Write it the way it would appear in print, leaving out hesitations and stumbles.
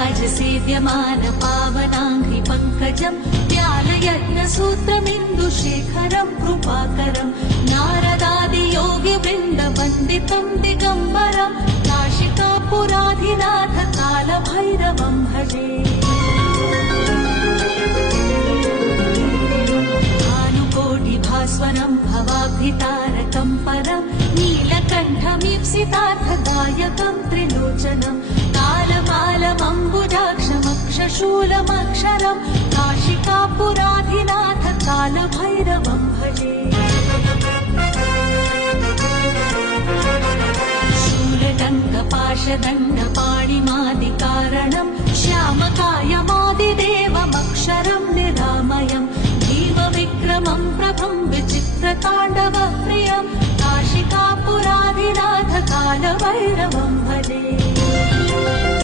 सेव्यमान पावनाङ्घ्रि पङ्कजं ज्ञानयज्ञसूत्रमिन्दुशेखरं कृपाकरं नारदादियोगिवृन्दवन्दितं दिगम्बरं काशिकापुराधिनाथ कालभैरवं भजे। भानुकोटिभास्वरं भवाब्धितारकं परं नीलकण्ठमीप्सितार्थदायकं त्रिलोचनं कालमालमम्बुजाक्षमक्षशूलमक्षरं काशिकापुराधिनाथ कालभैरवं भजे। शूलदण्डपाशदण्डपाणिमादिकारणं श्यामकायमादिदेवमक्षरं निरामयं जीवविक्रमं प्रभुं विचित्रताण्डवप्रियं काशिकापुराधिनाथ कालभैरवं